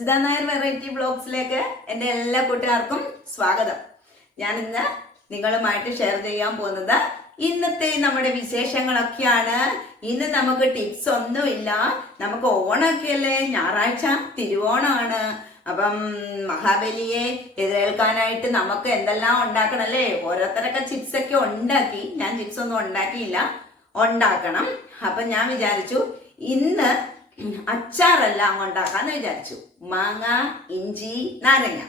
Jitha Nair variety ബ്ലോഗ്സിലേക്ക് എന്റെ എല്ലാ കൂട്ടുകാർക്കും സ്വാഗതം. ഞാൻ ഇന്ന് നിങ്ങളുമായിട്ട് ഷെയർ ചെയ്യാൻ പോകുന്നത് ഇന്നത്തെ നമ്മുടെ വിശേഷങ്ങളൊക്കെയാണ്. ഇന്ന് നമുക്ക് ടിപ്സ് ഒന്നുമില്ല നമുക്ക് ഓണമൊക്കെയല്ലേ ഞായറാഴ്ച തിരുവോണമാണ് അപ്പം മഹാബലിയെ എതിരേൽക്കാനായിട്ട് നമുക്ക് എന്തെല്ലാം ഉണ്ടാക്കണല്ലേ ഓരോരുത്തരൊക്കെ ചിപ്സ് ഒക്കെ ഉണ്ടാക്കി. ഞാൻ ചിപ്സ് ഒന്നും ഉണ്ടാക്കിയില്ല. ഉണ്ടാക്കണം. അപ്പൊ ഞാൻ വിചാരിച്ചു ഇന്ന് അച്ചാറെല്ലാം ഉണ്ടാക്കാന്ന് വിചാരിച്ചു. മാങ്ങ ഇഞ്ചി നാരങ്ങ.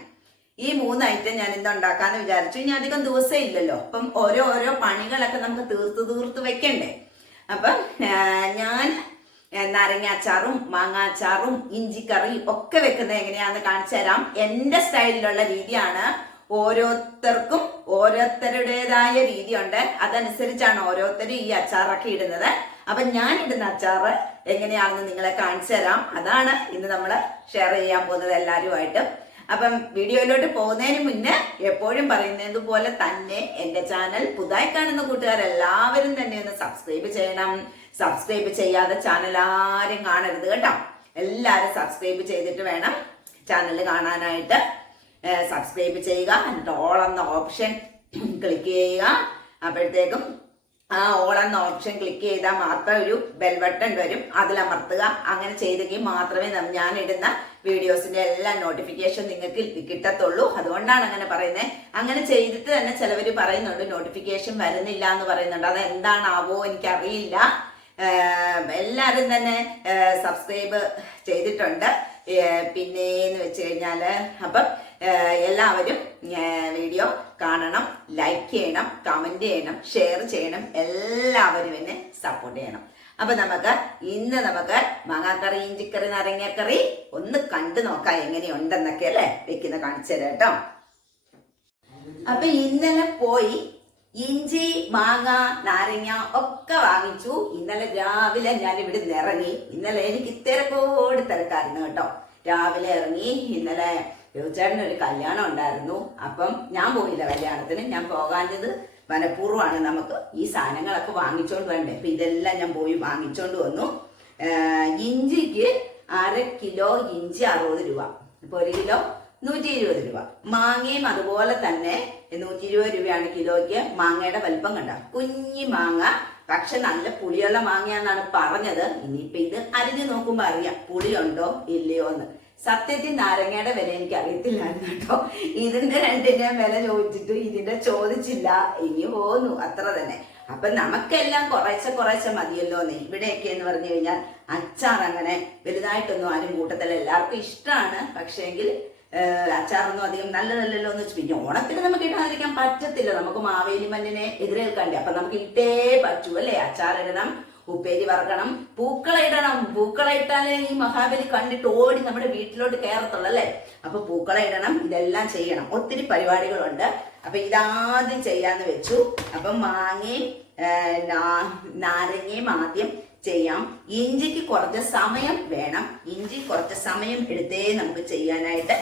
ഈ മൂന്ന് ഐറ്റം ഞാൻ ഇന്ന് ഉണ്ടാക്കാന്ന് വിചാരിച്ചു. ഇനി അധികം ദിവസം ഇല്ലല്ലോ. അപ്പം ഓരോ ഓരോ പണികളൊക്കെ നമുക്ക് തീർത്ത് തീർത്ത് വെക്കണ്ടേ? അപ്പം ഞാൻ നാരങ്ങ അച്ചാറും മാങ്ങ അച്ചാറും ഇഞ്ചിക്കറി ഒക്കെ വെക്കുന്നത് എങ്ങനെയാന്ന് കാണിച്ചു തരാം. എന്റെ സ്റ്റൈലിലുള്ള രീതിയാണ് ഓരോരുത്തർക്കും ഓരോരുത്തരുടേതായ രീതിയുണ്ട്. അതനുസരിച്ചാണ് ഓരോരുത്തരും ഈ അച്ചാറൊക്കെ ഇടുന്നത്. അപ്പൊ ഞാൻ ഇടുന്ന അച്ചാറ് എങ്ങനെയാണെന്ന് നിങ്ങളെ കാണിച്ചു തരാം. അതാണ് ഇന്ന് നമ്മൾ ഷെയർ ചെയ്യാൻ പോകുന്നത് എല്ലാവരുമായിട്ട് അപ്പം വീഡിയോയിലോട്ട് പോകുന്നതിന് മുന്നേ എപ്പോഴും പറയുന്നത് പോലെ തന്നെ എന്റെ ചാനൽ പുതുതായി കാണുന്ന കൂട്ടുകാരെല്ലാവരും തന്നെ ഒന്ന് സബ്സ്ക്രൈബ് ചെയ്യണം. സബ്സ്ക്രൈബ് ചെയ്യാതെ ചാനൽ ആരും കാണരുത് കേട്ടോ. എല്ലാവരും സബ്സ്ക്രൈബ് ചെയ്തിട്ട് വേണം ചാനൽ കാണാനായിട്ട്. സബ്സ്ക്രൈബ് ചെയ്യുക. എന്നിട്ട് ഓൾ എന്ന ഓപ്ഷൻ ക്ലിക്ക് ചെയ്യുക. അപ്പോഴത്തേക്കും ആ ഓൾ എന്ന ഓപ്ഷൻ ക്ലിക്ക് ചെയ്താൽ മാത്രം ഒരു ബെൽ ബട്ടൺ വരും. അതിലമർത്തുക അങ്ങനെ ചെയ്തെങ്കിൽ മാത്രമേ ഞാൻ ഇടുന്ന വീഡിയോസിന്റെ എല്ലാ നോട്ടിഫിക്കേഷൻ നിങ്ങൾക്ക് കിട്ടത്തുള്ളൂ. അതുകൊണ്ടാണ് അങ്ങനെ പറയുന്നത് അങ്ങനെ ചെയ്തിട്ട് തന്നെ ചിലവർ പറയുന്നുണ്ട് നോട്ടിഫിക്കേഷൻ വരുന്നില്ല എന്ന് പറയുന്നുണ്ട്. അത് എന്താണാവോ എനിക്കറിയില്ല എല്ലാവരും തന്നെ സബ്സ്ക്രൈബ് ചെയ്തിട്ടുണ്ട്. ഏഹ് പിന്നെ എന്ന് വെച്ച് കഴിഞ്ഞാൽ അപ്പം എല്ലാവരും വീഡിയോ കാണണം ലൈക്ക് ചെയ്യണം കമന്റ് ചെയ്യണം ഷെയർ ചെയ്യണം എല്ലാവരും എന്നെ സപ്പോർട്ട് ചെയ്യണം. അപ്പൊ നമുക്ക് ഇന്ന് നമുക്ക് മാങ്ങാക്കറി ഇഞ്ചിക്കറി നാരങ്ങക്കറി ഒന്ന് കണ്ടു നോക്കാം എങ്ങനെയുണ്ടെന്നൊക്കെ അല്ലേ? വെക്കുന്ന കാണിച്ചു തരാം കേട്ടോ. അപ്പൊ ഇന്നലെ പോയി ഇഞ്ചി മാങ്ങ നാരങ്ങ ഒക്കെ വാങ്ങിച്ചു. ഇന്നലെ രാവിലെ ഞാൻ ഇവിടെ നിന്ന് ഇറങ്ങി. ഇന്നലെ എനിക്ക് തിരക്കോട് തിരക്കായിരുന്നു കേട്ടോ. രാവിലെ ഇറങ്ങി ഇന്നലെ രവിചേട്ടന് ഒരു കല്യാണം ഉണ്ടായിരുന്നു. അപ്പം ഞാൻ പോയില്ല കല്യാണത്തിന്. ഞാൻ പോകാഞ്ഞത് മനഃപൂർവമാണ്. നമുക്ക് ഈ സാധനങ്ങളൊക്കെ വാങ്ങിച്ചോണ്ട് വരണ്ടേ? അപ്പൊ ഇതെല്ലാം ഞാൻ പോയി വാങ്ങിച്ചോണ്ട് വന്നു. ഇഞ്ചിക്ക് അര കിലോ ഇഞ്ചി അറുപത് രൂപ. അപ്പൊ ഒരു കിലോ നൂറ്റി ഇരുപത് രൂപ. മാങ്ങയും അതുപോലെ തന്നെ നൂറ്റി ഇരുപത് രൂപയാണ് കിലോയ്ക്ക്. മാങ്ങയുടെ വലിപ്പം കണ്ട? കുഞ്ഞി മാങ്ങ. പക്ഷെ നല്ല പുളിയുള്ള മാങ്ങയാന്നാണ് പറഞ്ഞത്. ഇനിയിപ്പൊ ഇത് അരിഞ്ഞു നോക്കുമ്പോ അറിയാം. പുളിയുണ്ടോ ഇല്ലയോ എന്ന്. സത്യത്തിൽ നാരങ്ങയുടെ വില എനിക്ക് അറിയത്തില്ലായിരുന്നു കേട്ടോ. ഇതിന്റെ രണ്ടിന്റെയും വില ചോദിച്ചിട്ട് ഇതിന്റെ ചോദിച്ചില്ല. ഇനി പോന്നു അത്ര തന്നെ. അപ്പൊ നമുക്കെല്ലാം കുറേശ്ശെ കുറേശ്ശെ മതിയല്ലോ എന്ന് ഇവിടെയൊക്കെ എന്ന് പറഞ്ഞു കഴിഞ്ഞാൽ അച്ചാർ അങ്ങനെ വലുതായിട്ടൊന്നും ആരും കൂട്ടത്തില്ല. എല്ലാവർക്കും ഇഷ്ടമാണ് പക്ഷേങ്കിൽ അച്ചാറൊന്നും അധികം നല്ലതല്ലല്ലോ എന്ന് വെച്ച് പിന്നെ ഓണത്തിന് നമുക്ക് ഇടാതിരിക്കാൻ പറ്റത്തില്ല. നമുക്ക് മാവേലി മണ്ണിനെ എതിരേൽക്കണ്ടേ. അപ്പൊ നമുക്ക് ഇട്ടേ പറ്റൂ അല്ലേ? അച്ചാർ ഇടണം ഉപ്പേരി വറക്കണം. പൂക്കള ഇടണം. പൂക്കള ഇട്ടാലേ ഈ മഹാബലി കണ്ടിട്ട് ഓടി നമ്മുടെ വീട്ടിലോട്ട് കയറത്തുള്ളൂ അല്ലേ? അപ്പൊ പൂക്കള ഇടണം. ഇതെല്ലാം ചെയ്യണം. ഒത്തിരി പരിപാടികളുണ്ട്. അപ്പൊ ഇതാദ്യം ചെയ്യാന്ന് വെച്ചു. അപ്പൊ മാങ്ങയും നാരങ്ങയും ആദ്യം ചെയ്യാം. ഇഞ്ചിക്ക് കുറച്ച് സമയം വേണം. ഇഞ്ചി കുറച്ച് സമയം എടുത്തേ നമുക്ക് ചെയ്യാനായിട്ട്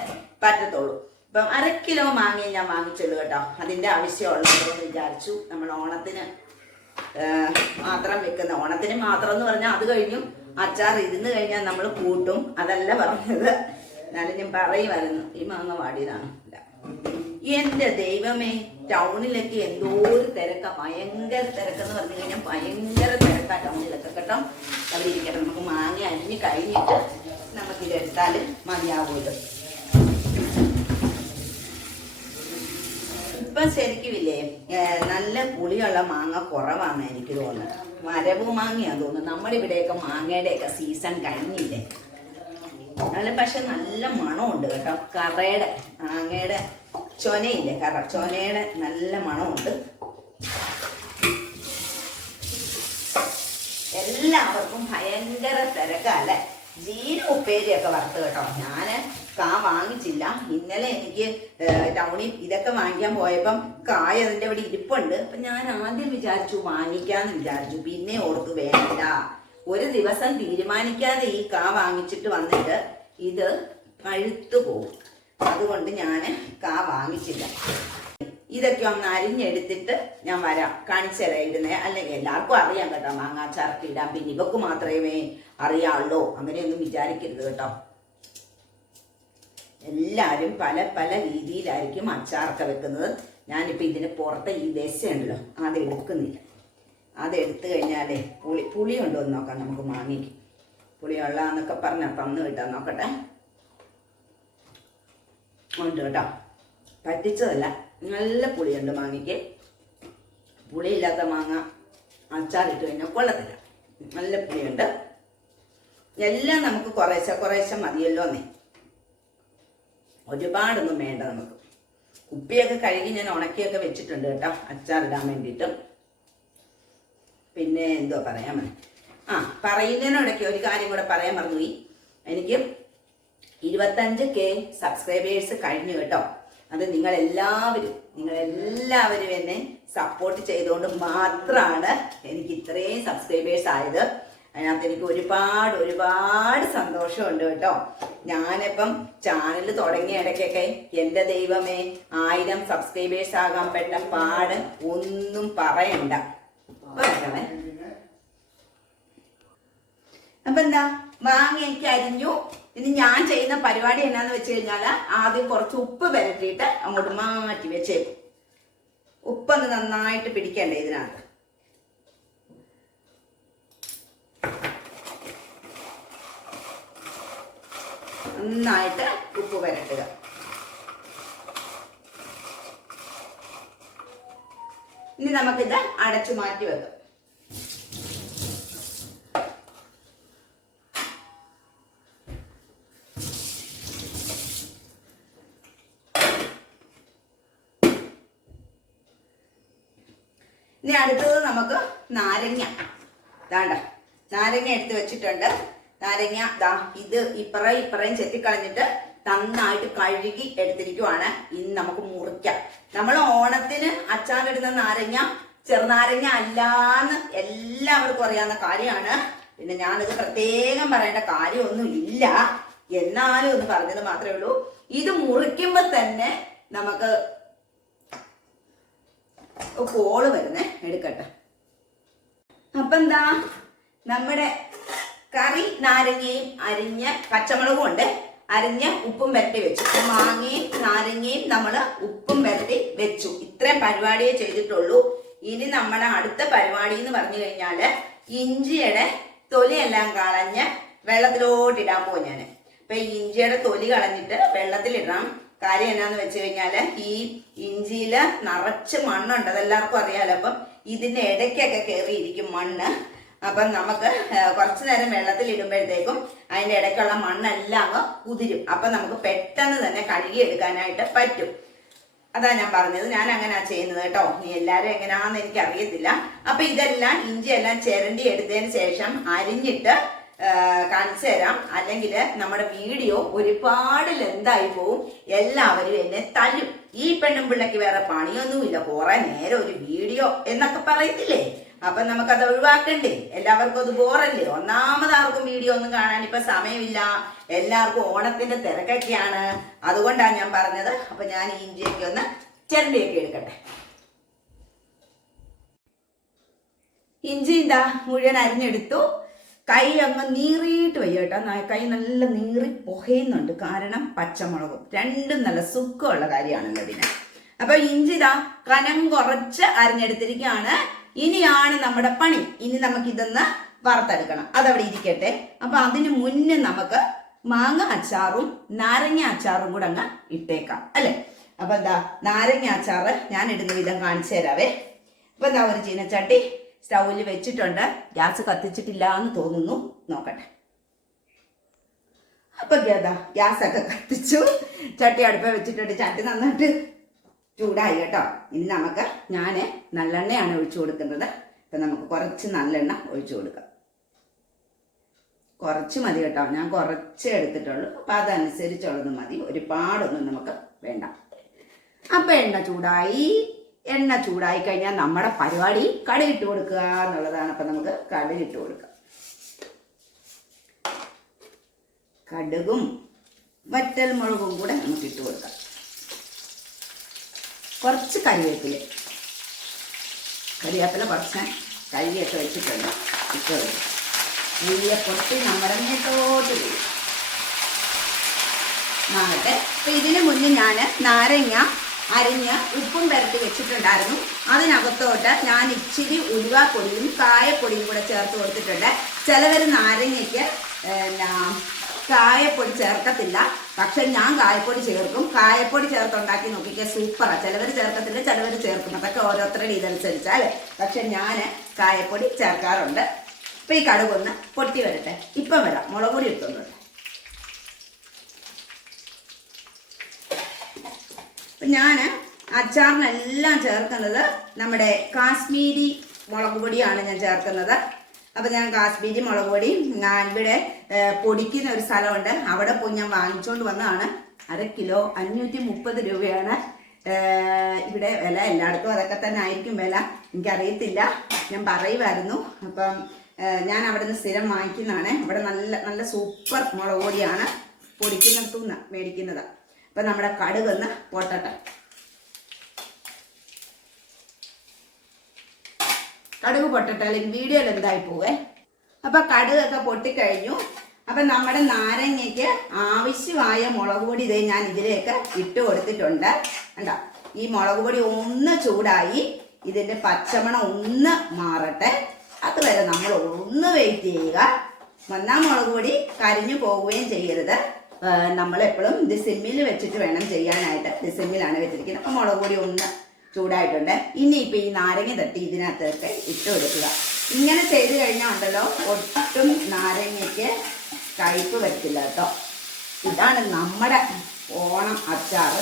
പറ്റത്തുള്ളൂ. ഇപ്പം അര കിലോ മാങ്ങയും ഞാൻ വാങ്ങിച്ചുള്ളൂ കേട്ടോ. അതിന്റെ ആവശ്യമുള്ളതെന്ന് വിചാരിച്ചു. നമ്മൾ ഓണത്തിന് മാത്രം വെക്കുന്ന ഓണത്തിന് മാത്രം എന്ന് പറഞ്ഞാൽ അത് കഴിഞ്ഞു. അച്ചാർ ഇരുന്ന് കഴിഞ്ഞാൽ നമ്മൾ കൂട്ടും. അതല്ല പറഞ്ഞത്. എന്നാലും ഞാൻ പറയുമായിരുന്നു ഈ മാങ്ങ വാടിയതാണ്. എന്റെ ദൈവമേ ടൗണിലൊക്കെ എന്തോ ഒരു തിരക്ക. ഭയങ്കര തിരക്കെന്ന് പറഞ്ഞു കഴിഞ്ഞാൽ ഭയങ്കര തിരക്കാ ടൗണിലൊക്കെ കേട്ടോ. അവിടെ ഇരിക്കട്ടെ നമുക്ക് മാങ്ങ അരിഞ്ഞ് കഴിഞ്ഞിട്ട് നമുക്കിത് എടുത്താൽ മതിയാവുമല്ലോ ഇപ്പൊ ശരിക്കും ഇല്ലേ നല്ല പുളിയുള്ള മാങ്ങ കുറവാണ് എനിക്ക് തോന്നുന്നത്. മരവ് മാങ്ങയാണ് തോന്നുന്നു നമ്മുടെ ഇവിടെയൊക്കെ മാങ്ങയുടെയൊക്കെ സീസൺ കഴിഞ്ഞില്ലേ? അതിൽ പക്ഷെ നല്ല മണമുണ്ട് കേട്ടോ. കറയുടെ മാങ്ങയുടെ ചൊനയില്ലേ? കറ ചൊനയുടെ നല്ല മണമുണ്ട്. എല്ലാവർക്കും ഭയങ്കര തിരക്കല്ലേ ജീര ഉപ്പേരിയൊക്കെ വറുത്ത് കേട്ടോ. ഞാൻ കാ വാങ്ങിച്ചില്ല. ഇന്നലെ എനിക്ക് ടൗണിൽ ഇതൊക്കെ വാങ്ങിക്കാൻ പോയപ്പം കായ അതിന്റെ അവിടെ ഇരിപ്പുണ്ട്. അപ്പൊ ഞാൻ ആദ്യം വിചാരിച്ചു വാങ്ങിക്കാന്ന് വിചാരിച്ചു. പിന്നെ ഓർക്ക് വേണ്ട. ഒരു ദിവസം തീരുമാനിക്കാതെ ഈ കാ വാങ്ങിച്ചിട്ട് വന്നിട്ട് ഇത് പഴുത്തു പോകും. അതുകൊണ്ട് ഞാൻ കാ വാങ്ങിച്ചില്ല. ഇതൊക്കെ ഒന്ന് അരിഞ്ഞെടുത്തിട്ട് ഞാൻ വരാം. കാണിച്ചു തരായിരുന്നേ. അല്ലെങ്കിൽ എല്ലാവർക്കും അറിയാം കേട്ടോ. മാങ്ങാച്ചാർക്ക് ഇടാം പിന്നെ ഇവക്ക് മാത്രമേ അറിയാവുള്ളൂ. അങ്ങനെയൊന്നും വിചാരിക്കരുത് കേട്ടോ. എല്ലാവരും പല പല രീതിയിലായിരിക്കും അച്ചാറൊക്കെ വെക്കുന്നത്. ഞാനിപ്പോൾ ഇതിന് പുറത്തെ ഈ ദശയുണ്ടല്ലോ അത് എടുക്കുന്നില്ല. അത് എടുത്തു കഴിഞ്ഞാലേ പുളി പുളി ഉണ്ടോ എന്ന് നോക്കാം നമുക്ക് മാങ്ങിക്ക് പുളിയുള്ളതെന്നൊക്കെ പറഞ്ഞാൽ തന്നു കിട്ടാൻ നോക്കട്ടെ. ഉണ്ട് കേട്ടോ. പറ്റിച്ചതല്ല. നല്ല പുളിയുണ്ട് മാങ്ങയ്ക്ക്. പുളിയില്ലാത്ത മാങ്ങ അച്ചാറിട്ട് കഴിഞ്ഞാൽ കൊള്ളത്തില്ല. നല്ല പുളിയുണ്ട്. എല്ലാം നമുക്ക് കുറേശ്ശെ കുറേശ്ശെ മതിയല്ലോ എന്നേ ഒരുപാടൊന്നും വേണ്ട നമുക്ക്. കുപ്പിയൊക്കെ കഴുകി ഞാൻ ഉണക്കിയൊക്കെ വെച്ചിട്ടുണ്ട് കേട്ടോ. അച്ചാറിടാൻ വേണ്ടിയിട്ട്. പിന്നെ എന്തോ പറയാൻ മതി. ആ പറയുന്നതിനിടയ്ക്ക് ഒരു കാര്യം കൂടെ പറയാൻ മറന്നുപോയി. എനിക്ക് ഇരുപത്തഞ്ച് കെ സബ്സ്ക്രൈബേഴ്സ് കഴിഞ്ഞു കേട്ടോ. അത് നിങ്ങൾ എല്ലാവരും എന്നെ സപ്പോർട്ട് ചെയ്തുകൊണ്ട് മാത്രമാണ് എനിക്ക് ഇത്രയും സബ്സ്ക്രൈബേഴ്സ് ആയത്. അതിനകത്ത് എനിക്ക് ഒരുപാട് ഒരുപാട് സന്തോഷമുണ്ട് കേട്ടോ. ഞാനിപ്പം ചാനൽ തുടങ്ങിയ ഇടയ്ക്കൊക്കെ എന്റെ ദൈവമേ ആയിരം സബ്സ്ക്രൈബേഴ്സ് ആകാൻ പെട്ട പാട് ഒന്നും പറയണ്ട. പറയണേ അപ്പൊ എന്താ? മാങ്ങ എനിക്ക് അരിഞ്ഞു. ഇനി ഞാൻ ചെയ്യുന്ന പരിപാടി എന്നാന്ന് വെച്ച് കഴിഞ്ഞാൽ ആദ്യം കുറച്ച് ഉപ്പ് വരട്ടിയിട്ട് അങ്ങോട്ട് മാറ്റി വെച്ചേക്കും. ഉപ്പൊന്ന് നന്നായിട്ട് പിടിക്കണ്ടേ ഇതിനകത്ത്. നന്നായിട്ട് ഉപ്പ് പുരട്ടുക. ഇനി നമുക്കിത് അടച്ചു മാറ്റി വെക്കാം. ഇനി അടുത്തത് നമുക്ക് നാരങ്ങ. ദാണ്ട നാരങ്ങ എടുത്ത് വെച്ചിട്ടുണ്ട്. നാരങ്ങ ദാ ഇത് ഇപ്പറേ ഇപ്പറയും ചെത്തിക്കളഞ്ഞിട്ട് നന്നായിട്ട് കഴുകി എടുത്തിരിക്കുവാണ്. ഇനി നമുക്ക് മുറിക്കാം. നമ്മൾ ഓണത്തിന് അച്ചാറിടുന്ന നാരങ്ങ ചെറുനാരങ്ങ അല്ലാന്ന് എല്ലാവർക്കും അറിയാവുന്ന കാര്യമാണ്. പിന്നെ ഞാനിത് പ്രത്യേകം പറയേണ്ട കാര്യമൊന്നും ഇല്ല. എന്നാലും ഒന്ന് പറഞ്ഞത് മാത്രമേ ഉള്ളൂ. ഇത് മുറിക്കുമ്പോ തന്നെ നമുക്ക് കോൾ വരുന്നേ. എടുക്കട്ടെ. അപ്പൊ എന്താ നമ്മുടെ കറി നാരങ്ങയും അരിഞ്ഞ പച്ചമുളകും ഉണ്ട്. അരിഞ്ഞ ഉപ്പും വരട്ടി വെച്ചു. മാങ്ങയും നാരങ്ങയും നമ്മൾ ഉപ്പും വരട്ടി വെച്ചു. ഇത്രയും പരിപാടിയെ ചെയ്തിട്ടുള്ളൂ. ഇനി നമ്മുടെ അടുത്ത പരിപാടി എന്ന് പറഞ്ഞു കഴിഞ്ഞാൽ ഇഞ്ചിയുടെ തൊലിയെല്ലാം കളഞ്ഞ് വെള്ളത്തിലോട്ട് ഇടാൻ പോകും ഞാൻ അപ്പൊ ഈ ഇഞ്ചിയുടെ തൊലി കളഞ്ഞിട്ട് വെള്ളത്തിലിടാം കാര്യം എന്നാന്ന് വെച്ച് കഴിഞ്ഞാൽ ഈ ഇഞ്ചിയിൽ നിറച്ച് മണ്ണുണ്ട്. അതെല്ലാവർക്കും അറിയാലോ. അപ്പം ഇതിന്റെ ഇടയ്ക്കൊക്കെ കയറിയിരിക്കും മണ്ണ്. അപ്പം നമുക്ക് കുറച്ചു നേരം വെള്ളത്തിൽ ഇടുമ്പോഴത്തേക്കും അതിന്റെ ഇടയ്ക്കുള്ള മണ്ണെല്ലാം അങ്ങ് കുതിരും. അപ്പൊ നമുക്ക് പെട്ടെന്ന് തന്നെ കഴുകിയെടുക്കാനായിട്ട് പറ്റും. അതാ ഞാൻ പറഞ്ഞത്. ഞാൻ അങ്ങനെയാ ചെയ്യുന്നത് കേട്ടോ. നീ എല്ലാരും എങ്ങനെയാന്ന് എനിക്ക് അറിയത്തില്ല അപ്പൊ ഇതെല്ലാം ഇഞ്ചി എല്ലാം ചിരണ്ടി എടുത്തതിന് ശേഷം അരിഞ്ഞിട്ട് കാണിച്ചു തരാം. അല്ലെങ്കിൽ നമ്മുടെ വീഡിയോ ഒരുപാട് ലെന്തായി പോവും. എല്ലാവരും എന്നെ തല്ലും. ഈ പെണ്ണും പിള്ളയ്ക്ക് വേറെ പണിയൊന്നുമില്ല. കുറെ നേരം ഒരു വീഡിയോ എന്നൊക്കെ പറയത്തില്ലേ? അപ്പൊ നമുക്കത് ഒഴിവാക്കണ്ടേ? എല്ലാവർക്കും അത് ബോറല്ലേ? ഒന്നാമത് ആർക്കും വീഡിയോ ഒന്നും കാണാൻ ഇപ്പൊ സമയമില്ല. എല്ലാവർക്കും ഓണത്തിന്റെ തിരക്കൊക്കെയാണ്. അതുകൊണ്ടാണ് ഞാൻ പറഞ്ഞത്. അപ്പൊ ഞാൻ ഈ ഇഞ്ചിയൊക്കെ ഒന്ന് ചെരണ്ടിയൊക്കെ എടുക്കട്ടെ. ഇഞ്ചി എന്താ മുഴുവൻ അരിഞ്ഞെടുത്തു. കൈ അങ്ങ് നീറിയിട്ട് വയ്യ കേട്ടോ. കൈ നല്ല നീറി പുകയുന്നുണ്ട്. കാരണം പച്ചമുളകും. രണ്ടും നല്ല സുഖമുള്ള കാര്യമാണല്ലോ പിന്നെ അപ്പൊ ഇഞ്ചി ഇതാ കനം കുറച്ച് അരിഞ്ഞെടുത്തിരിക്കുകയാണ്. ഇനിയാണ് നമ്മുടെ പണി. ഇനി നമുക്ക് ഇതൊന്ന് വറുത്തെടുക്കണം. അതവിടെ ഇരിക്കട്ടെ. അപ്പൊ അതിന് മുന്നേ നമുക്ക് മാങ്ങ അച്ചാറും നാരങ്ങ അച്ചാറും കൂടെ അങ്ങ് ഇട്ടേക്കാം. അല്ലെ? അപ്പൊ എന്താ നാരങ്ങ അച്ചാറ് ഞാൻ ഇടുന്ന വിധം കാണിച്ചു തരാവേ. അപ്പൊ എന്താ ഒരു ചീനച്ചട്ടി സ്റ്റൗവിൽ വെച്ചിട്ടുണ്ട്. ഗ്യാസ് കത്തിച്ചിട്ടില്ല എന്ന് തോന്നുന്നു. നോക്കട്ടെ. അപ്പൊ ഗ്യാസ് ഒക്കെ കത്തിച്ചു. ചട്ടി അടുപ്പ വെച്ചിട്ടുണ്ട്. ചട്ടി നന്നായിട്ട് ചൂടായി കേട്ടോ. ഇനി നമുക്ക് ഞാൻ നല്ലെണ്ണയാണ് ഒഴിച്ചു കൊടുക്കുന്നത്. അപ്പൊ നമുക്ക് കുറച്ച് നല്ലെണ്ണ ഒഴിച്ചു കൊടുക്കാം. കുറച്ച് മതി കേട്ടോ. ഞാൻ കുറച്ചേ എടുത്തിട്ടുള്ളൂ. അപ്പൊ അതനുസരിച്ചുള്ളത് മതി. ഒരുപാടൊന്നും നമുക്ക് വേണ്ട. അപ്പൊ എണ്ണ ചൂടായി. എണ്ണ ചൂടായി കഴിഞ്ഞാൽ നമ്മുടെ പരിപാടി കടുകിട്ട് കൊടുക്കുക എന്നുള്ളതാണ്. അപ്പൊ നമുക്ക് കടുകിട്ട് കൊടുക്കാം. കടുകും വറ്റൽ മുളകും കൂടെ നമുക്ക് ഇട്ട് കൊടുക്കാം. കുറച്ച് കരിവേപ്പില കരിവേപ്പില കുറച്ച് കഴുകിയൊക്കെ വെച്ചിട്ടുണ്ട്. ഇപ്പോൾ വലിയ പൊട്ടി നമ്മരങ്ങോട്ട് വരും എന്നിട്ട് അപ്പം ഇതിന് മുന്നേ ഞാൻ നാരങ്ങ അരിഞ്ഞ് ഉപ്പും പരട്ടി വെച്ചിട്ടുണ്ടായിരുന്നു. അതിനകത്തോട്ട് ഞാൻ ഇച്ചിരി ഉലുവാപ്പൊടിയും കായപ്പൊടിയും കൂടെ ചേർത്ത് കൊടുത്തിട്ടുണ്ട്. ചിലവർ നാരങ്ങയ്ക്ക് കായപ്പൊടി ചേർക്കത്തില്ല. പക്ഷെ ഞാൻ കായപ്പൊടി ചേർക്കും. കായപ്പൊടി ചേർത്തുണ്ടാക്കി നോക്കിക്കുക സൂപ്പറാ ചിലവർ ചേർക്കത്തില്ല ചിലവർ ചേർക്കും. അതൊക്കെ ഓരോരുത്തരുടെ ഇതനുസരിച്ചാലേ പക്ഷെ ഞാൻ കായപ്പൊടി ചേർക്കാറുണ്ട്. ഇപ്പൊ ഈ കടുകൊന്ന് പൊട്ടി വരട്ടെ. ഇപ്പം വരാം. മുളക് പൊടി ഇട്ടുന്നുണ്ട് അപ്പം ഞാൻ അച്ചാറിനെല്ലാം ചേർക്കുന്നത് നമ്മുടെ കാശ്മീരി മുളക് പൊടിയാണ് ഞാൻ ചേർക്കുന്നത്. അപ്പം ഞാൻ കാശ്മീരി മുളക് പൊടി ഇവിടെ പൊടിക്കുന്ന ഒരു സ്ഥലമുണ്ട്. അവിടെ പോയി ഞാൻ വാങ്ങിച്ചുകൊണ്ട് വന്നതാണ്. അര കിലോ അഞ്ഞൂറ്റി മുപ്പത് രൂപയാണ് ഇവിടെ വില എല്ലായിടത്തും അതൊക്കെ തന്നെ ആയിരിക്കും വില. എനിക്കറിയത്തില്ല. ഞാൻ പറയുമായിരുന്നു അപ്പം ഞാൻ അവിടെ നിന്ന് സ്ഥിരം വാങ്ങിക്കുന്നതാണ്. ഇവിടെ നല്ല നല്ല സൂപ്പർ മുളക് പൊടിയാണ്. പൊടിക്കുന്നിടത്തുനിന്ന് മേടിക്കുന്നത്. അപ്പം നമ്മുടെ കടുകൊന്ന് പൊട്ടട്ടെ. കടുക് പൊട്ടട്ടെ അല്ലെങ്കിൽ വീഡിയോയിൽ എന്തായി പോവേ. അപ്പൊ കടുകൊക്കെ പൊട്ടിക്കഴിഞ്ഞു. അപ്പൊ നമ്മുടെ നാരങ്ങയ്ക്ക് ആവശ്യമായ മുളക് പൊടി ഇതേ ഞാൻ ഇതിലേക്ക് ഇട്ട് കൊടുത്തിട്ടുണ്ട്. കണ്ടോ? ഈ മുളക് പൊടി ഒന്ന് ചൂടായി ഇതിന്റെ പച്ചമണം ഒന്ന് മാറട്ടെ. അതുവരെ നമ്മൾ ഒന്ന് വെയിറ്റ് ചെയ്യുക. ഒന്നാം മുളക് പൊടി കരിഞ്ഞു പോവുകയും ചെയ്യരുത്. നമ്മൾ എപ്പോഴും ഇത് സിമ്മിൽ വെച്ചിട്ട് വേണം ചെയ്യാനായിട്ട്. ഇത് സിമ്മിലാണ് വെച്ചിരിക്കുന്നത്. അപ്പം മുളക് പൊടി ഒന്ന് ചൂടായിട്ടുണ്ട്. ഇനിയിപ്പോൾ ഈ നാരങ്ങ തട്ടി ഇതിനകത്തൊക്കെ ഇട്ട് കൊടുക്കുക. ഇങ്ങനെ ചെയ്ത് കഴിഞ്ഞാൽ ഉണ്ടല്ലോ ഒട്ടും നാരങ്ങയ്ക്ക് കയ്പ്പ് വരത്തില്ല കേട്ടോ. ഇതാണ് നമ്മുടെ ഓണം അച്ചാർ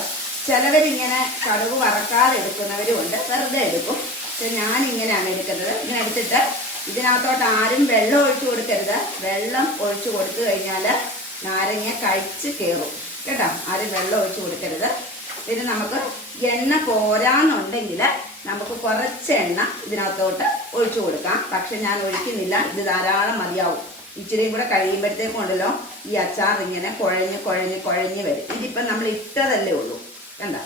ചിലവരിങ്ങനെ കടുക് വറക്കാതെ എടുക്കുന്നവരും ഉണ്ട് വെറുതെ എടുക്കും. പക്ഷെ ഞാൻ ഇങ്ങനെയാണ് എടുക്കുന്നത്. ഇങ്ങനെ എടുത്തിട്ട് ഇതിനകത്തോട്ട് ആരും വെള്ളം ഒഴിച്ചു കൊടുക്കരുത്. വെള്ളം ഒഴിച്ചു കൊടുത്തു കഴിഞ്ഞാൽ നാരങ്ങ കഴിച്ച് കയറും. കേട്ടോ? ആരും വെള്ളം ഒഴിച്ചു കൊടുക്കരുത്. ഇത് നമുക്ക് എണ്ണ പോരാന്നുണ്ടെങ്കിൽ നമുക്ക് കുറച്ച് എണ്ണ ഇതിനകത്തോട്ട് ഒഴിച്ചു കൊടുക്കാം. പക്ഷെ ഞാൻ ഒഴിക്കുന്നില്ല ഇത് ധാരാളം മതിയാവും. ഇച്ചിരിയും കൂടെ കഴിയുമ്പോഴത്തേക്കും ഉണ്ടല്ലോ ഈ അച്ചാർ ഇങ്ങനെ കുഴഞ്ഞ് കുഴഞ്ഞ് കുഴഞ്ഞ് വരും. ഇതിപ്പം നമ്മൾ ഇട്ടതല്ലേ ഉള്ളൂ. കണ്ട?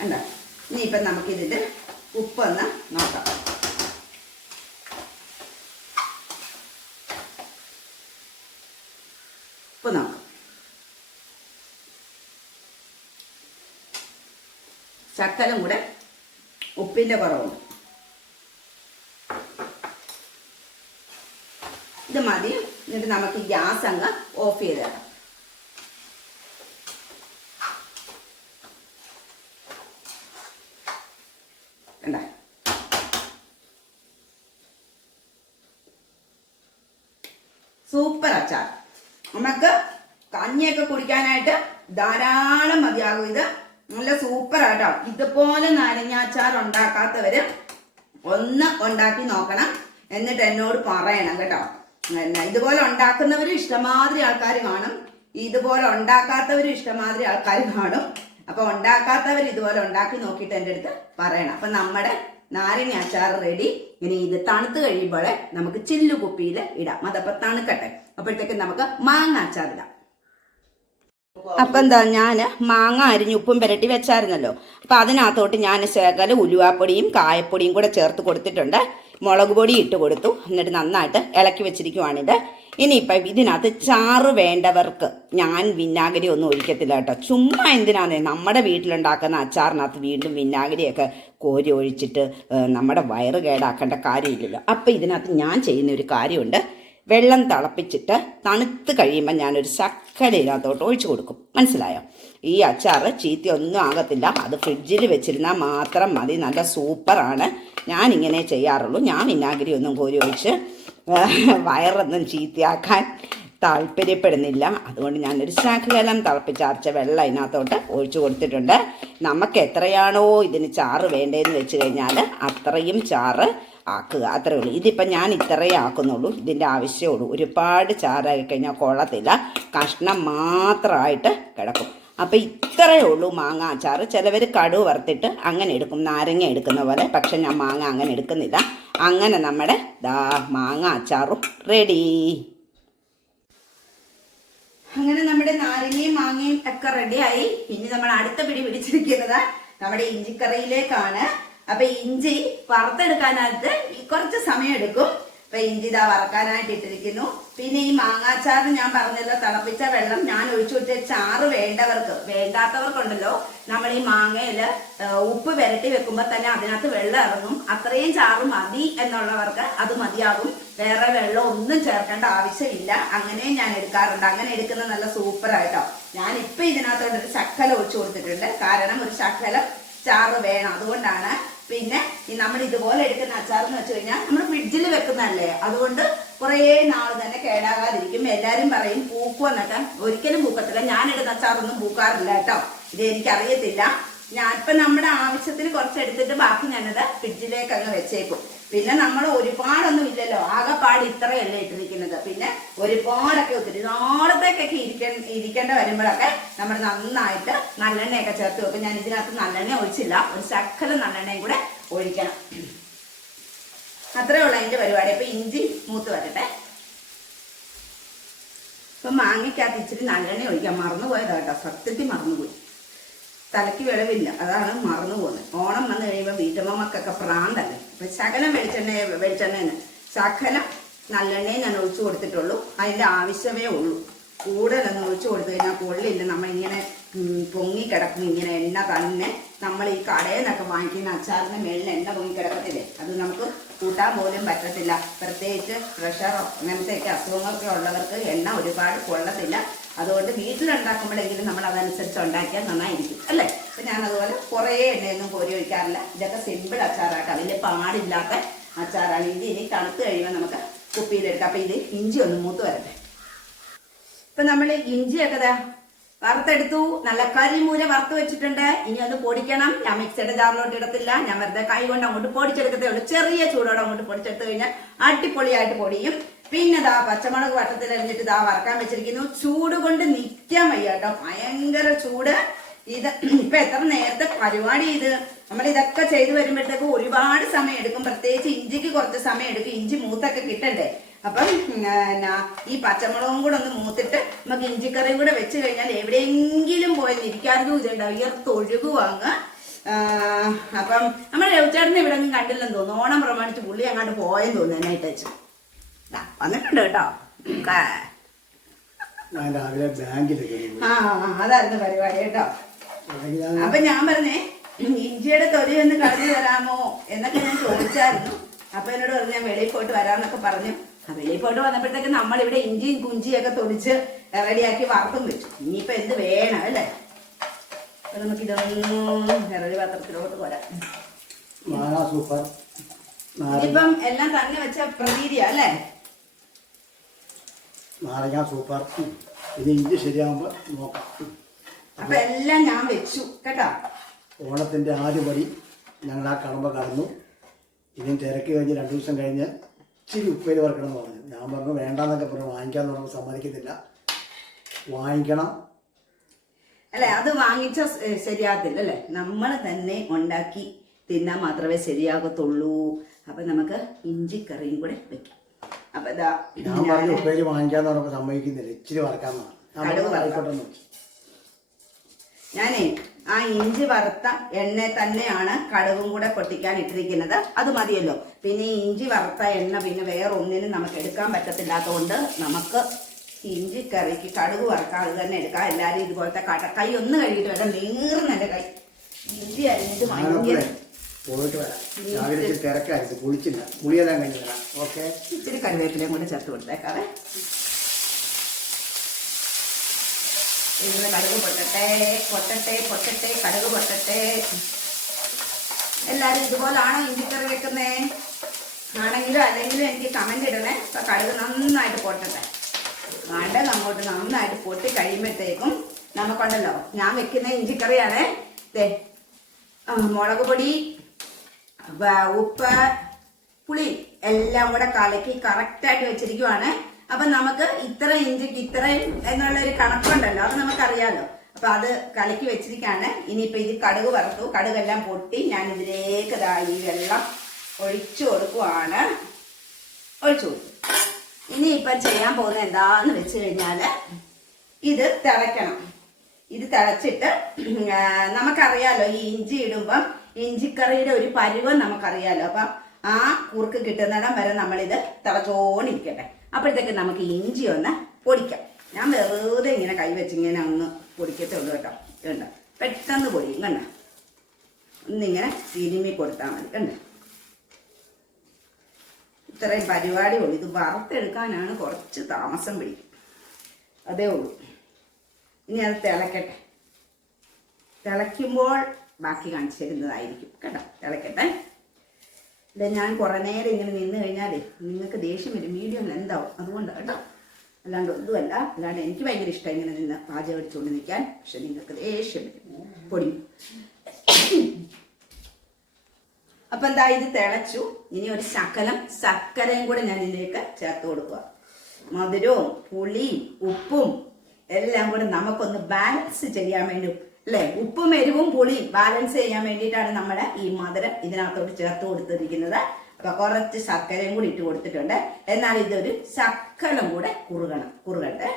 കണ്ട? ഇനിയിപ്പം നമുക്കിതിന്റെ ഉപ്പൊന്ന് നോക്കാം ഉപ്പ് നോക്കാം ശക്കലും കൂടെ ഉപ്പിന്റെ കുറവുണ്ട്. ഇത് മതി. എന്നിട്ട് നമുക്ക് ഗ്യാസ് അങ്ങ് ഓഫ് ചെയ്ത് കണ്ട? സൂപ്പർ അച്ചാർ. നമുക്ക് കഞ്ഞിയൊക്കെ കുടിക്കാനായിട്ട് ധാരാളം മതിയാകും ഇത്. നല്ല സൂപ്പർ ആട്ടോ ഇതുപോലെ നാരങ്ങാച്ചാർ ഉണ്ടാക്കാത്തവര് ഒന്ന് ഉണ്ടാക്കി നോക്കണം. എന്നിട്ട് എന്നോട് പറയണം കേട്ടോ. ഇതുപോലെ ഉണ്ടാക്കുന്നവര് ഇഷ്ടമാതിരി ആൾക്കാർ കാണും. ഇതുപോലെ ഉണ്ടാക്കാത്തവരും ഇഷ്ടമാതിരി ആൾക്കാർ കാണും. അപ്പൊ ഉണ്ടാക്കാത്തവർ ഇതുപോലെ ഉണ്ടാക്കി നോക്കിയിട്ട് എന്റെ അടുത്ത് പറയണം. അപ്പൊ നമ്മുടെ നാരങ്ങ അച്ചാർ റെഡി. ഇനി ഇത് തണുത്ത് കഴിയുമ്പോൾ നമുക്ക് ചില്ലു കുപ്പിയിൽ ഇടാം. അതപ്പോൾ തണുക്കട്ടെ. അപ്പോഴത്തേക്ക് നമുക്ക് മാങ്ങ അച്ചാർ ഇടാം. അപ്പം എന്താ ഞാൻ മാങ്ങ അരിഞ്ഞ് ഉപ്പും പുരട്ടി വെച്ചായിരുന്നല്ലോ. അപ്പം അതിനകത്തോട്ട് ഞാൻ ശകല ഉലുവാപ്പൊടിയും കായപ്പൊടിയും കൂടെ ചേർത്ത് കൊടുത്തിട്ടുണ്ട്. മുളക് പൊടി ഇട്ട് കൊടുത്തു. എന്നിട്ട് നന്നായിട്ട് ഇളക്കി വെച്ചിരിക്കുവാണിത് ഇനിയിപ്പം ഇതിനകത്ത് ചാറ് വേണ്ടവർക്ക് ഞാൻ വിനാഗിരി ഒന്നും ഒഴിക്കത്തില്ല കേട്ടോ. ചുമ്മാ എന്തിനാന്നേ നമ്മുടെ വീട്ടിലുണ്ടാക്കുന്ന അച്ചാറിനകത്ത് വീണ്ടും വിനാഗിരിയൊക്കെ കോരി ഒഴിച്ചിട്ട് നമ്മുടെ വയറ് കേടാക്കേണ്ട കാര്യമില്ലല്ലോ. അപ്പം ഇതിനകത്ത് ഞാൻ ചെയ്യുന്ന ഒരു കാര്യമുണ്ട്. വെള്ളം തിളപ്പിച്ചിട്ട് തണുത്ത് കഴിയുമ്പോൾ ഞാനൊരു ശക്കര ഇതിനകത്തോട്ട് ഒഴിച്ചു കൊടുക്കും. മനസ്സിലായോ? ഈ അച്ചാർ ചീത്തയൊന്നും ആകത്തില്ല. അത് ഫ്രിഡ്ജിൽ വെച്ചിരുന്നാൽ മാത്രം മതി. നല്ല സൂപ്പറാണ്. ഞാനിങ്ങനെ ചെയ്യാറുള്ളൂ. ഞാൻ വിനാഗിരി ഒന്നും കോരി ഒഴിച്ച് വയറൊന്നും ചീത്തയാക്കാൻ താല്പര്യപ്പെടുന്നില്ല. അതുകൊണ്ട് ഞാനൊരു ശാഖകലം തിളപ്പിച്ചാർച്ച വെള്ളം ഇതിനകത്തോട്ട് ഒഴിച്ചു കൊടുത്തിട്ടുണ്ട്. നമുക്ക് എത്രയാണോ ഇതിന് ചാറ് വേണ്ടതെന്ന് വെച്ച് കഴിഞ്ഞാൽ അത്രയും ചാറ് ആക്കുക. അത്രേ ഉള്ളൂ. ഇതിപ്പോൾ ഞാൻ ഇത്രയേ ആക്കുന്നുള്ളൂ. ഇതിന്റെ ആവശ്യമുള്ളൂ. ഒരുപാട് ചാറായി കഴിഞ്ഞാൽ കൊള്ളത്തില്ല. കഷ്ണം മാത്രമായിട്ട് കിടക്കും. അപ്പോൾ ഇത്രയേ ഉള്ളൂ മാങ്ങ അച്ചാർ ചിലവർ കടു വറുത്തിട്ട് അങ്ങനെ എടുക്കും. നാരങ്ങ എടുക്കുന്ന പോലെ. പക്ഷെ ഞാൻ മാങ്ങ അങ്ങനെ എടുക്കുന്നില്ല. അങ്ങനെ നമ്മുടെ ദാ മാങ്ങ അച്ചാറും റെഡി. അങ്ങനെ നമ്മുടെ നാരങ്ങയും മാങ്ങയും ഒക്കെ റെഡിയായി. ഇനി നമ്മൾ അടുത്ത പിടി പിടിച്ചിരിക്കുന്നത് നമ്മുടെ ഇഞ്ചിക്കറിയിലേക്കാണ്. അപ്പൊ ഇഞ്ചി വറുത്തെടുക്കാനായിട്ട് കുറച്ച് സമയം എടുക്കും. അപ്പൊ ഇഞ്ചി ഇതാ വറക്കാനായിട്ട് ഇട്ടിരിക്കുന്നു. പിന്നെ ഈ മാങ്ങാച്ചാറ് ഞാൻ പറഞ്ഞല്ലോ തിളപ്പിച്ച വെള്ളം ഞാൻ ഒഴിച്ചു വിട്ട ചാറ് വേണ്ടവർക്ക് വേണ്ടാത്തവർക്കുണ്ടല്ലോ. നമ്മൾ ഈ മാങ്ങയിൽ ഉപ്പ് വരട്ടി വെക്കുമ്പോൾ തന്നെ അതിനകത്ത് വെള്ളം ഇറങ്ങും. അത്രയും ചാറ് മതി എന്നുള്ളവർക്ക് അത് മതിയാകും. വേറെ വെള്ളം ഒന്നും ചേർക്കേണ്ട ആവശ്യമില്ല. അങ്ങനെ ഞാൻ എടുക്കാറുണ്ട്. അങ്ങനെ എടുക്കുന്നത് നല്ല സൂപ്പർ ആയിട്ടോ ഞാൻ ഇപ്പൊ ഇതിനകത്തോട്ട് ഒരു ശക്കല ഒഴിച്ചു കൊടുത്തിട്ടുണ്ട്. കാരണം ഒരു ശക്കലം ചാറ് വേണം. അതുകൊണ്ടാണ് പിന്നെ ഈ നമ്മൾ ഇതുപോലെ എടുക്കുന്ന അച്ചാർ എന്ന് വെച്ച് കഴിഞ്ഞാൽ നമ്മൾ ഫ്രിഡ്ജിൽ വെക്കുന്നതല്ലേ? അതുകൊണ്ട് കുറേ നാൾ തന്നെ കേടാകാതിരിക്കും. എല്ലാവരും പറയും പൂക്കുക എന്നൊക്കെ. ഒരിക്കലും പൂക്കത്തില്ല. ഞാൻ ഇടുന്ന അച്ചാറൊന്നും പൂക്കാറില്ല കേട്ടോ. ഇത് എനിക്കറിയത്തില്ല. ഞാൻ ഇപ്പം നമ്മുടെ ആവശ്യത്തിന് കുറച്ച് എടുത്തിട്ട് ബാക്കി ഞാനത് ഫ്രിഡ്ജിലേക്ക് അങ്ങ് വെച്ചേക്കും. പിന്നെ നമ്മൾ ഒരുപാടൊന്നും ഇല്ലല്ലോ. ആകെപ്പാട് ഇത്രയല്ലേ ഇട്ടിരിക്കുന്നത്. പിന്നെ ഒരുപാടൊക്കെ ഒത്തിരി നാളത്തേക്കൊക്കെ ഇരിക്കാൻ ഇരിക്കേണ്ട വരുമ്പോഴൊക്കെ നമ്മൾ നന്നായിട്ട് നല്ലെണ്ണയൊക്കെ ചേർത്ത് വെക്കും. ഞാൻ ഇതിനകത്ത് നല്ലെണ്ണ ഒഴിച്ചില്ല. ഒരു ശക്കല നല്ലെണ്ണയും കൂടെ ഒഴിക്കണം. അത്രേ ഉള്ളൂ അതിന്റെ പരിപാടി. അപ്പൊ ഇഞ്ചി മൂത്ത് വരട്ടെ. ഇപ്പം മാങ്ങയ്ക്കകത്ത് ഇച്ചിരി നല്ലെണ്ണ ഒഴിക്കാം. മറന്നുപോയതാ കേട്ടോ. സത്യത്തിൽ മറന്നുപോയി തലയ്ക്ക് വിളവില്ല. അതാണ് മറന്നു പോകുന്നത്. ഓണം വന്നു കഴിയുമ്പോൾ വീട്ടമ്മമാർക്കൊക്കെ പ്രാന്തല്ലേ? ശകലം വെളിച്ചെണ്ണ വെളിച്ചെണ്ണ ശകലം നല്ലെണ്ണയും ഞാൻ ഒഴിച്ചു കൊടുത്തിട്ടുള്ളൂ. അതിന്റെ ആവശ്യമേ ഉള്ളൂ. കൂടുതലൊന്നും ഒഴിച്ചു കൊടുത്തു കഴിഞ്ഞാൽ കൊള്ളില്ല. നമ്മളിങ്ങനെ പൊങ്ങി പൊങ്ങിക്കിടക്കും ഇങ്ങനെ എണ്ണ തന്നെ നമ്മൾ ഈ കടയിൽ നിന്നൊക്കെ വാങ്ങിക്കുന്ന അച്ചാറിന് മേളിൽ എണ്ണ പൊങ്ങിക്കിടക്കത്തില്ലേ അത് നമുക്ക് കൂട്ടാൻ പോലും പറ്റത്തില്ല. പ്രത്യേകിച്ച് പ്രഷറോ അങ്ങനത്തെയൊക്കെ അസുഖങ്ങളൊക്കെ ഉള്ളവർക്ക് എണ്ണ ഒരുപാട് കൊള്ളത്തില്ല. അതുകൊണ്ട് വീട്ടിലുണ്ടാക്കുമ്പോഴെങ്കിലും നമ്മൾ അതനുസരിച്ച് ഉണ്ടാക്കിയാൽ നന്നായിരിക്കും അല്ലേ? അപ്പൊ ഞാൻ അതുപോലെ കുറേ എണ്ണയൊന്നും കോരി ഒഴിക്കാറില്ല. ഇതൊക്കെ സിമ്പിൾ അച്ചാറാക്കാം വലിയ പാടില്ലാത്ത അച്ചാറാണ്. ഇത് ഇനി തണുത്ത് കഴിയുമ്പോൾ നമുക്ക് കുപ്പിയിലെടുക്കാം അപ്പൊ ഇത് ഇഞ്ചി ഒന്ന് മൂത്ത് വരട്ടെ. ഇപ്പൊ നമ്മൾ ഇഞ്ചിയൊക്കെ ദാ വറുത്തെടുത്തു. നല്ല കരിമൂല വറുത്ത് വെച്ചിട്ടുണ്ട്. ഇനി ഒന്ന് പൊടിക്കണം. ഞാൻ മിക്സിയുടെ ജാറിലോട്ട് ഇടത്തില്ല. ഞാൻ വെറുതെ കൈ കൊണ്ട് അങ്ങോട്ട് പൊടിച്ചെടുക്കത്തേ ഉള്ളൂ. ചെറിയ ചൂടോടെ അങ്ങോട്ട് പൊടിച്ചെടുത്ത് കഴിഞ്ഞാൽ അടിപൊളിയായിട്ട് പൊടിയും പിന്നെ ദാ പച്ചമുളക് വട്ടത്തിൽ അരിഞ്ഞിട്ട് ദാ വറക്കാൻ വെച്ചിരിക്കുന്നു. ചൂട് കൊണ്ട് നിൽക്കാൻ വയ്യ കേട്ടോ. ഭയങ്കര ചൂട്. ഇത് ഇപ്പൊ എത്ര നേരത്തെ പരിപാടി ഇത്? നമ്മൾ ഇതൊക്കെ ചെയ്ത് വരുമ്പോഴത്തേക്ക് ഒരുപാട് സമയം എടുക്കും. പ്രത്യേകിച്ച് ഇഞ്ചിക്ക് കുറച്ച് സമയം എടുക്കും. ഇഞ്ചി മൂത്തൊക്കെ കിട്ടണ്ടേ? അപ്പം എന്നാ, ഈ പച്ചമുളകും കൂടെ ഒന്ന് മൂത്തിട്ട് നമുക്ക് ഇഞ്ചിക്കറിയും കൂടെ വെച്ച് കഴിഞ്ഞാൽ എവിടെയെങ്കിലും പോയി ഇരിക്കാനും ഇതുണ്ടാവും ഇയർത്തൊഴുകുവാങ്ങ് അപ്പം നമ്മുടെ രവിചേട്ടനെ ഇവിടെ ഒന്നും കണ്ടില്ലെന്ന് തോന്നുന്നു. ഓണം പ്രമാണിച്ച് പുള്ളി അങ്ങോട്ട് പോയെന്ന് തോന്നുന്നു എന്നായിട്ട് വെച്ചു ദാ, വന്നിട്ടുണ്ട് കേട്ടോ. ഞാൻ രാവിലെ ബാങ്കിൽ. ആ അതായിരുന്നു പരിപാടി കേട്ടോ. അപ്പൊ ഞാൻ പറഞ്ഞേ ഇഞ്ചിയുടെ തൊലി ഒന്ന് കളഞ്ഞു തരാമോ എന്നൊക്കെ ഞാൻ ചോദിച്ചായിരുന്നു. അപ്പൊ എന്നോട് പറഞ്ഞു ഞാൻ വെളിയിൽ പോയിട്ട് വരാന്നൊക്കെ പറഞ്ഞു. വെളിയിൽ പോയിട്ട് വന്നപ്പോഴത്തേക്ക് നമ്മൾ ഇവിടെ ഇഞ്ചിയും കുഞ്ചിയൊക്കെ തൊടിച്ച് റെഡിയാക്കി വറുത്തും വെച്ചു. ഇനിയിപ്പോ എന്ത് വേണം അല്ലേ? അപ്പൊ നമുക്ക് ഇതൊന്നും ഇറടി പാത്രത്തിലോട്ട് പോരാം. ഇപ്പം എല്ലാം തന്നെ വെച്ച പ്രതീതിയാ അല്ലേ? നാരങ്ങ സൂപ്പർ. ഇത് ഇഞ്ചി ശരിയാകുമ്പോൾ നോക്കാം. അപ്പൊ എല്ലാം ഞാൻ വെച്ചു കേട്ടോ? ഓണത്തിന്റെ ആദ്യപടി ഞങ്ങൾ ആ കടമ്പ കടന്നു. ഇനി തിരക്ക് കഴിഞ്ഞ് രണ്ട് ദിവസം കഴിഞ്ഞ് ഇച്ചിരി ഉപ്പേരി വറക്കണം എന്ന് പറഞ്ഞു. ഞാൻ പറഞ്ഞു വേണ്ടെന്നൊക്കെ പറഞ്ഞു വാങ്ങിക്കാൻ തുടങ്ങുമ്പോൾ സമ്മതിക്കത്തില്ല. വാങ്ങിക്കണം. അല്ലെ അത് വാങ്ങിച്ച ശരിയാകത്തില്ല അല്ലേ? നമ്മൾ തന്നെ ഉണ്ടാക്കി തിന്നാൽ മാത്രമേ ശരിയാകത്തുള്ളൂ. അപ്പൊ നമുക്ക് ഇഞ്ചിക്കറിയും കൂടെ വെക്കാം. അപ്പൊ ഇതാ ഞാൻ പറഞ്ഞു ഉപ്പേരി വാങ്ങിക്കാൻ തുടങ്ങുമ്പോൾ സമ്മതിക്കുന്നില്ല. ഇച്ചിരി ആയിക്കോട്ടെ വെച്ചു. ഞാനേ ആ ഇഞ്ചി വറുത്ത എണ്ണ തന്നെയാണ് കടുകും കൂടെ പൊട്ടിക്കാൻ ഇട്ടിരിക്കുന്നത്. അത് മതിയല്ലോ. പിന്നെ ഈ ഇഞ്ചി വറുത്ത എണ്ണ പിന്നെ വേറെ ഒന്നിനും നമുക്ക് എടുക്കാൻ പറ്റത്തില്ലാത്തതുകൊണ്ട് നമുക്ക് ഇഞ്ചി കറിക്ക് കടുക് വറുക്കാൻ അത് തന്നെ എടുക്കാം. എല്ലാവരും ഇതുപോലത്തെ കട കൈ ഒന്ന് കഴുകിയിട്ട് വേണം നീർന്നെ കൈ. ഇഞ്ചി അരിഞ്ഞിട്ട് ഭയങ്കര പോയിട്ട് വരാം. രാവിലെ ഇച്ചിരി തിരക്കായിരുന്നു കുളിച്ചില്ല. കുളിയെല്ലാം കഴിഞ്ഞ് വരാം. ഓക്കെ? ഇച്ചിരി കറിവേപ്പിലയും കൂടെ ചേർത്ത് കൊടുത്തേക്കാവേ. ഇതിന് കടുക് പൊട്ടട്ടെ പൊട്ടട്ടെ പൊട്ടട്ടെ കടുക് പൊട്ടട്ടെ. എല്ലാവരും ഇതുപോലാണോ ഇഞ്ചിക്കറി വെക്കുന്നേ? ആണെങ്കിലും അല്ലെങ്കിലും എനിക്ക് കമന്റ് ഇടണേ. അപ്പൊ കടുക് നന്നായിട്ട് പൊട്ടട്ടെ. വേണ്ട അങ്ങോട്ട് നന്നായിട്ട് പൊട്ടി കഴിയുമ്പോഴത്തേക്കും നമുക്കുണ്ടല്ലോ ഞാൻ വെക്കുന്ന ഇഞ്ചിക്കറിയാണേ. ദേ മുളക് പൊടി ഉപ്പ് പുളി എല്ലാം കൂടെ കലക്കി കറക്റ്റായിട്ട് വെച്ചിരിക്കുവാണ്. അപ്പൊ നമുക്ക് ഇത്ര ഇഞ്ചിക്ക് ഇത്രയും എന്നുള്ള ഒരു കണക്കുണ്ടല്ലോ അത് നമുക്കറിയാലോ. അപ്പൊ അത് കലക്കി വെച്ചിരിക്കാണ്. ഇനിയിപ്പോ ഇത് കടുക് വറുത്തു കടുകെല്ലാം പൊട്ടി ഞാൻ ഇതിലേക്ക് ഈ വെള്ളം ഒഴിച്ചു കൊടുക്കുവാണ്. ഒഴിച്ചു കൊടുക്കും ഇനിയിപ്പം ചെയ്യാൻ പോകുന്നത് എന്താന്ന് വെച്ച് കഴിഞ്ഞാൽ ഇത് തിളയ്ക്കണം. ഇത് തിളച്ചിട്ട് നമുക്കറിയാലോ ഈ ഇഞ്ചി ഇടുമ്പം ഇഞ്ചിക്കറിയുടെ ഒരു പരുവം നമുക്കറിയാലോ. അപ്പം ആ കുറുക്ക് കിട്ടുന്നിടം വരെ നമ്മളിത് തിളച്ചോണ്ടിരിക്കട്ടെ. അപ്പോഴത്തേക്ക് നമുക്ക് ഇഞ്ചി ഒന്ന് പൊടിക്കാം. ഞാൻ വെറുതെ ഇങ്ങനെ കൈവച്ച് ഇങ്ങനെ ഒന്ന് പൊടിക്കത്തേ ഉള്ളൂ കേട്ടോ. കണ്ട? പെട്ടെന്ന് പൊടിയും കണ്ട? ഒന്നിങ്ങനെ തിരുമ്മി കൊടുത്താൽ മതി കണ്ട? ഇത്രയും പരിപാടി ഉള്ളൂ. ഇത് വറുത്തെടുക്കാനാണ് കുറച്ച് താമസം പിടിക്കും. അതേ ഉള്ളൂ. ഇനി അത് തിളക്കട്ടെ. തിളയ്ക്കുമ്പോൾ ബാക്കി കാണിച്ചു തരുന്നതായിരിക്കും കേട്ടോ? തിളക്കട്ടെ. ഇത് ഞാൻ കുറേ നേരം ഇങ്ങനെ നിന്ന് കഴിഞ്ഞാലേ നിങ്ങൾക്ക് ദേഷ്യം വരും. മീഡിയം എന്താവും അതുകൊണ്ടാണ് കേട്ടോ. അല്ലാണ്ട് ഒന്നുമല്ല. അല്ലാണ്ട് എനിക്ക് ഭയങ്കര ഇഷ്ടം ഇങ്ങനെ നിന്ന് പാചകം അടിച്ചുകൊണ്ട് നിൽക്കാൻ. പക്ഷെ നിങ്ങൾക്ക് ദേഷ്യം വരും. പൊടി. അപ്പൊ എന്താ ഇത് തിളച്ചു. ഇനി ഒരു ശകലം ശർക്കരയും കൂടെ ഞാൻ ഇതിലേക്ക് ചേർത്ത് കൊടുക്കുക. മധുരവും പുളിയും ഉപ്പും എല്ലാം കൂടെ നമുക്കൊന്ന് ബാലൻസ് ചെയ്യാൻ വേണ്ടി അല്ലേ ഉപ്പും എരിവും പുളിയും ബാലൻസ് ചെയ്യാൻ വേണ്ടിയിട്ടാണ് നമ്മൾ ഈ മധുരം ഇതിനകത്തോട്ട് ചേർത്ത് കൊടുത്തിരിക്കുന്നത്. അപ്പൊ കുറച്ച് ശർക്കരയും കൂടി ഇട്ട് കൊടുത്തിട്ടുണ്ട്. എന്നാൽ ഇതൊരു ശക്കലം കൂടെ കുറുകണം. കുറുകട്ടെ.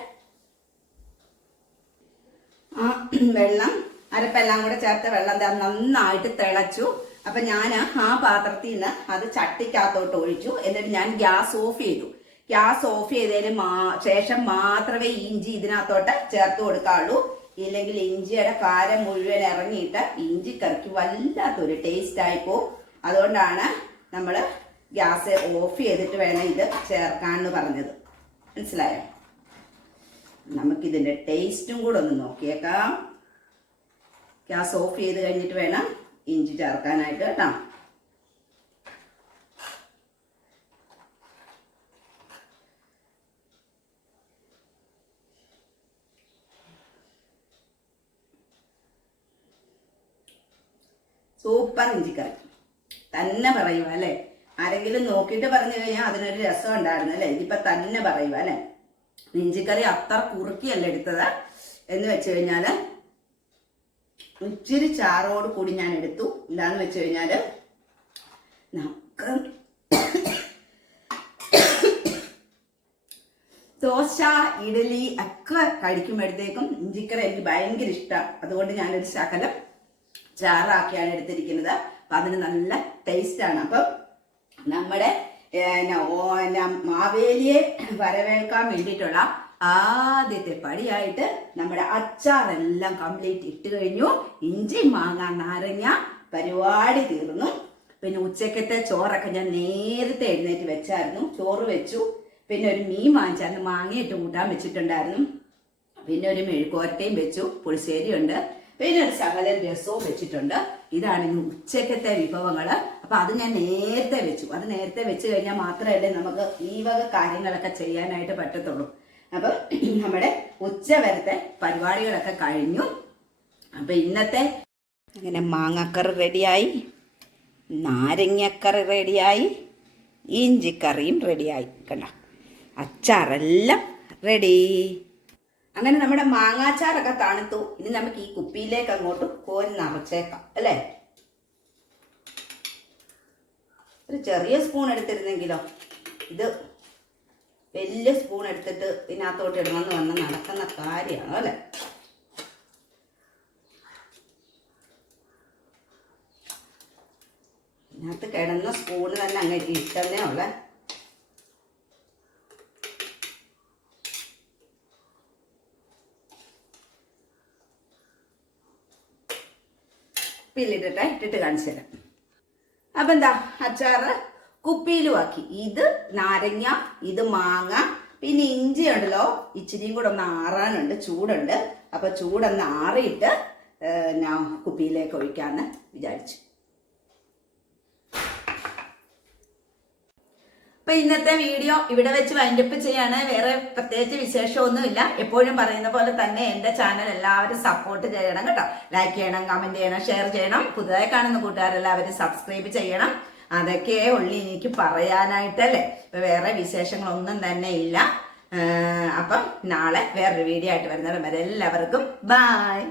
ആ വെള്ളം അരപ്പെല്ലാം കൂടെ ചേർത്ത വെള്ളം നന്നായിട്ട് തിളച്ചു. അപ്പൊ ഞാൻ ആ പാത്രത്തിൽ നിന്ന് അത് ചട്ടിക്കകത്തോട്ട് ഒഴിച്ചു. എന്നിട്ട് ഞാൻ ഗ്യാസ് ഓഫ് ചെയ്തു. ഗ്യാസ് ഓഫ് ചെയ്തതിന് ശേഷം മാത്രമേ ഇഞ്ചി ഇതിനകത്തോട്ട് ചേർത്ത് കൊടുക്കാവുള്ളൂ. ഇല്ലെങ്കിൽ ഇഞ്ചിയുടെ കാരം മുഴുവൻ ഇറങ്ങിയിട്ട് ഇഞ്ചി കറിക്ക് വല്ലാത്തൊരു ടേസ്റ്റ് ആയി പോകും അതുകൊണ്ടാണ് നമ്മൾ ഗ്യാസ് ഓഫ് ചെയ്തിട്ട് വേണം ഇത് ചേർക്കാമെന്ന് പറഞ്ഞത്. മനസ്സിലായോ? നമുക്കിതിന്റെ ടേസ്റ്റും കൂടെ ഒന്ന് നോക്കിയേക്കാം. ഗ്യാസ് ഓഫ് ചെയ്ത് കഴിഞ്ഞിട്ട് വേണം ഇഞ്ചി ചേർക്കാനായിട്ട് കേട്ടോ. സൂപ്പർ ഇഞ്ചിക്കറി. തന്നെ പറയുക അല്ലേ? ആരെങ്കിലും നോക്കിയിട്ട് പറഞ്ഞു കഴിഞ്ഞാൽ അതിനൊരു രസം ഉണ്ടായിരുന്നു അല്ലേ? ഇതിപ്പോ തന്നെ പറയുക അല്ലേ? ഇഞ്ചിക്കറി അത്ര കുറുക്കിയല്ല എടുത്തത് എന്ന് വെച്ച് കഴിഞ്ഞാൽ ഇച്ചിരി ചാറോട് കൂടി ഞാൻ എടുത്തു. ഇല്ലാന്ന് വെച്ച് കഴിഞ്ഞാൽ നമുക്ക് ദോശ ഇഡലി ഒക്കെ കഴിക്കുമ്പോഴത്തേക്കും ഇഞ്ചിക്കറി എനിക്ക് ഭയങ്കര ഇഷ്ടമാണ് അതുകൊണ്ട് ഞാനൊരു ശകലം ചാറാക്കിയാണ് എടുത്തിരിക്കുന്നത്. അപ്പൊ അതിന് നല്ല ടേസ്റ്റാണ് അപ്പം നമ്മുടെ മാവേലിയെ വരവേൽക്കാൻ വേണ്ടിയിട്ടുള്ള ആദ്യത്തെ പടിയായിട്ട് നമ്മുടെ അച്ചാറെല്ലാം കംപ്ലീറ്റ് ഇട്ട് കഴിഞ്ഞു. ഇഞ്ചി മാങ്ങ നാരങ്ങ പരിപാടി തീർന്നു. പിന്നെ ഉച്ചക്കത്തെ ചോറൊക്കെ ഞാൻ നേരത്തെ എഴുന്നേറ്റ് വെച്ചായിരുന്നു. ചോറ് വെച്ചു. പിന്നെ ഒരു മീൻ വാങ്ങിച്ചായിരുന്നു. മാങ്ങയിട്ട് കൂട്ടാൻ വെച്ചിട്ടുണ്ടായിരുന്നു. പിന്നെ ഒരു മെഴുക്കോരട്ടയും വെച്ചു. പുളിശ്ശേരി ഉണ്ട് പിന്നെ ഒരു ശകലം രസവും വെച്ചിട്ടുണ്ട്. ഇതാണ് ഇനി ഉച്ചക്കത്തെ വിഭവങ്ങൾ അപ്പൊ അത് ഞാൻ നേരത്തെ വെച്ചു. അത് നേരത്തെ വെച്ച് കഴിഞ്ഞാൽ മാത്രമല്ലേ നമുക്ക് ഈ വക കാര്യങ്ങളൊക്കെ ചെയ്യാനായിട്ട് പറ്റത്തുള്ളൂ. അപ്പൊ നമ്മുടെ ഉച്ച വരത്തെ പരിപാടികളൊക്കെ കഴിഞ്ഞു. അപ്പൊ ഇന്നത്തെ അങ്ങനെ മാങ്ങക്കറി റെഡിയായി നാരങ്ങക്കറി റെഡിയായി ഇഞ്ചിക്കറിയും റെഡിയായി. കണ്ട? അച്ചാറെല്ലാം റെഡി. അങ്ങനെ നമ്മുടെ മാങ്ങാച്ചാറൊക്കെ തണുത്തു. ഇനി നമുക്ക് ഈ കുപ്പിയിലേക്ക് അങ്ങോട്ട് കോരി നിറച്ചേക്കാം. അല്ലേ? ഒരു ചെറിയ സ്പൂൺ എടുത്തിരുന്നെങ്കിലോ ഇത് വലിയ സ്പൂൺ എടുത്തിട്ട് ഇതിനകത്തോട്ട് ഇടണമെന്ന് വന്ന് നടക്കുന്ന കാര്യമാണ് അല്ലേ? ഇതിനകത്ത് കിടന്ന സ്പൂണ് തന്നെ അങ്ങനെ ഇട്ടന്നേ ഉള്ളേ. പില്ലിട്ടിട്ട് ഇട്ടിട്ട് കാണിച്ചു തരാം. അപ്പൊ എന്താ? അച്ചാറ് കുപ്പിയിലും ആക്കി ഇത് നാരങ്ങ ഇത് മാങ്ങ പിന്നെ ഇഞ്ചി ഉണ്ടല്ലോ. ഇച്ചിരിയും കൂടെ ഒന്ന് ആറാനുണ്ട് ചൂടുണ്ട്. അപ്പൊ ചൂടൊന്ന് ആറിയിട്ട് ഞാൻ കുപ്പിയിലേക്ക് ഒഴിക്കാന്ന് വിചാരിച്ചു. അപ്പൊ ഇന്നത്തെ വീഡിയോ ഇവിടെ വെച്ച് വൈൻഡപ്പ് ചെയ്യാണ്. വേറെ പ്രത്യേകിച്ച് വിശേഷമൊന്നുമില്ല. എപ്പോഴും പറയുന്ന പോലെ തന്നെ എന്റെ ചാനൽ എല്ലാവരും സപ്പോർട്ട് ചെയ്യണം കേട്ടോ. ലൈക്ക് ചെയ്യണം കമന്റ് ചെയ്യണം ഷെയർ ചെയ്യണം. പുതുതായി കാണുന്ന കൂട്ടുകാരെല്ലാവരും സബ്സ്ക്രൈബ് ചെയ്യണം. അതൊക്കെ ഉള്ളി എനിക്ക് പറയാനായിട്ടല്ലേ? ഇപ്പൊ വേറെ വിശേഷങ്ങളൊന്നും തന്നെ ഇല്ല. അപ്പം നാളെ വേറൊരു വീഡിയോ ആയിട്ട് വരുന്നവരെ എല്ലാവർക്കും ബായ്